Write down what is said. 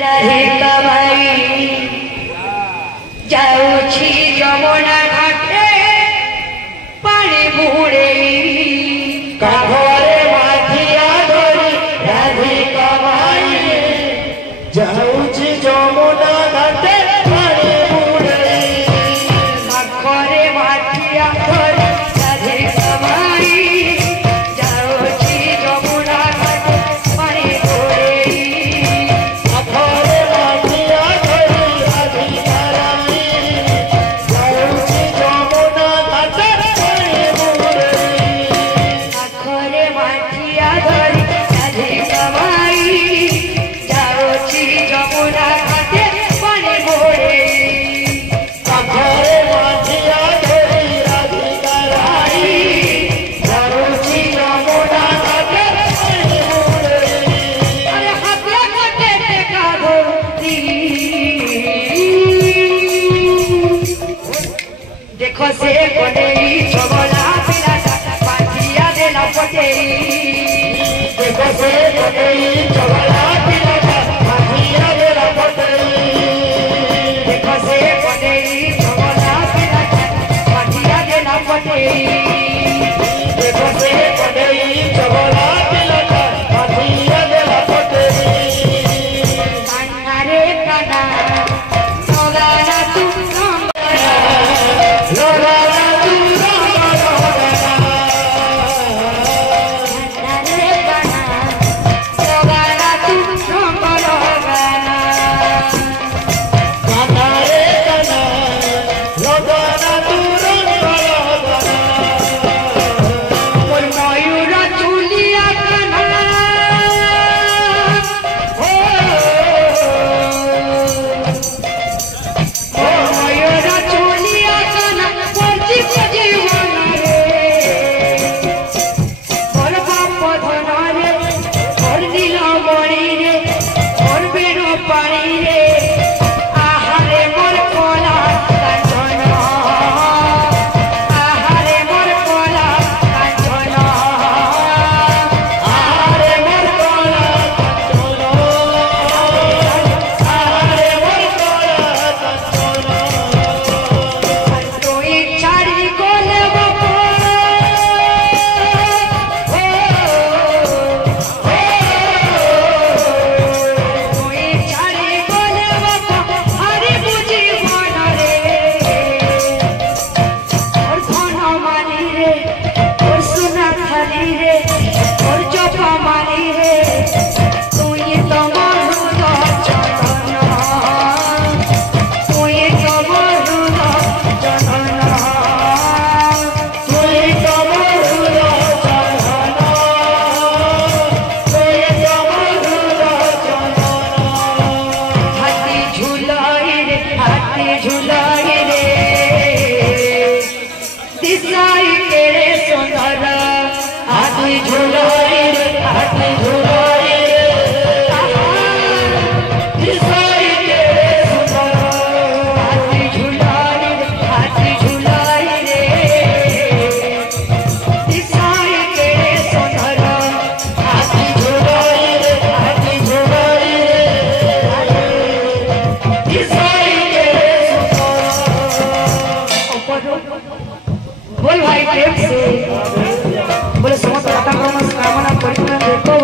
राधे कमाई जाऊछी यमुना घाटे पानी बुड़े काघरे माथिया धरी राधे कमाई जाऊछी यमुना घाटे पानी बुड़े काघरे माथिया धरी राधे कमाई जाऊछी यमुना घाटे पानी बुड़े काघरे माथिया धरी राधे कमाई जाऊछी यमुना घाटे पानी बुड़े काघरे माथिया धरी राधे कमाई जाऊछी यमुना घाटे पानी बुड़े काघरे माथिया धरी राधे कमाई जाऊछी यमुना घाटे पानी बुड़े अरे हाथे घाटे टेका धोती देखो से कोनेई चबला पिलाटा पाथिया देला पटेई देखो से कोनेई चबला पिलाटा पाथिया देला पटेई देखो से कोनेई चबला पिलाटा पाथिया देला पटेई देखो से कोनेई चबला पिलाटा पाथिया देला पटेई कान्हारे काना सोगाना तू संगना लोराना तू कान्हारे काना सोगाना तू संगना कानारे काना लोराना तू मोर मयूर चुलिया काना हो मोर मयूर चुलिया काना परची जीवन रे मोर बाप धन रे मोर नील मणि रे मोर बेणु पाणी रे आहारे मोर कोला कांचन आहारे मोर कोला कांचन आरे मोर कोला कांचन आरे मोर कोला कांचन तुई छाड़ी कोले बापो तुई छाड़ी कोले बापो हरि बुझी मन रे और धन मानी रे और सुना थाली रे और जपा मानी रे तुई तो मरुद चंदन तुई तो मरुद चंदन तुई कमरुद चंदन तुई कमरुद चंदन हाथी झुलाई रे दिसाई केरे सुंदर हाथी झुलाई रे हाथी झुलाई रे दिसाई के सुंदर हाथी झुलाई रे दिसाई केरे सुंदर हाथी झुलाई रे दिसाई के सुंदर बोल भाई प्रेम से बोले समस्त कामना परिपूर्ण देखो